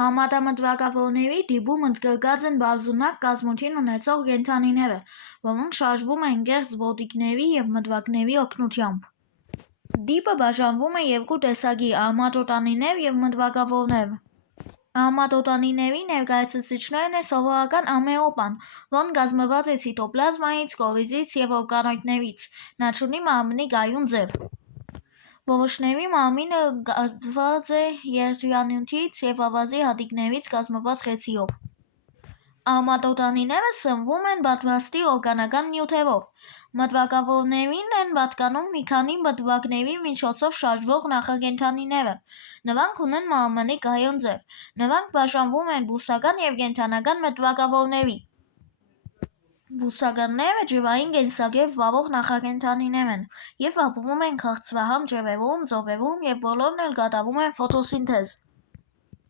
Համատամտվակավորների դիպում ընդգրկած են բարձունակ կազմություն ունեցող կենդանիները, որոնք շարժվում են կեղծ ոտիկների և մտվակների օգնությամբ։ Դիպը բաժանվում է երկու տեսակի՝ արմատոտանիներ և մտվակավորներ։ Արմատոտանիների ներկայացուցիչներն են սովորական ամեոպան, որն կազմված է ցիտոպլազմայից, կորիզից և օրգանոիդներից, նա չունի մարմնի կայուն ձև։ Որոշների մարմինը կազմված է երջանյութից և ավազի հատիկներից կազմված խեցիով։ Արմատոտանիները սնվում են պատվաստի օրգանական նյութերով։ Մտվակավորներին են պատկանում մի քանի մտվակների միջոցով շարժվող նախակենդանիները։ Նրանք ունեն մարմնի կայուն ձև։ Նրանք բաժանվում են բուսական և կենդանական մտվակավորների։ Բուսականները ջրային կենսակերպ վարող նախակենդանիներ են և ապրում են քաղցրահամ ջրերում, ծովերում և բոլորն էլ կատարում են ֆոտոսինթեզ։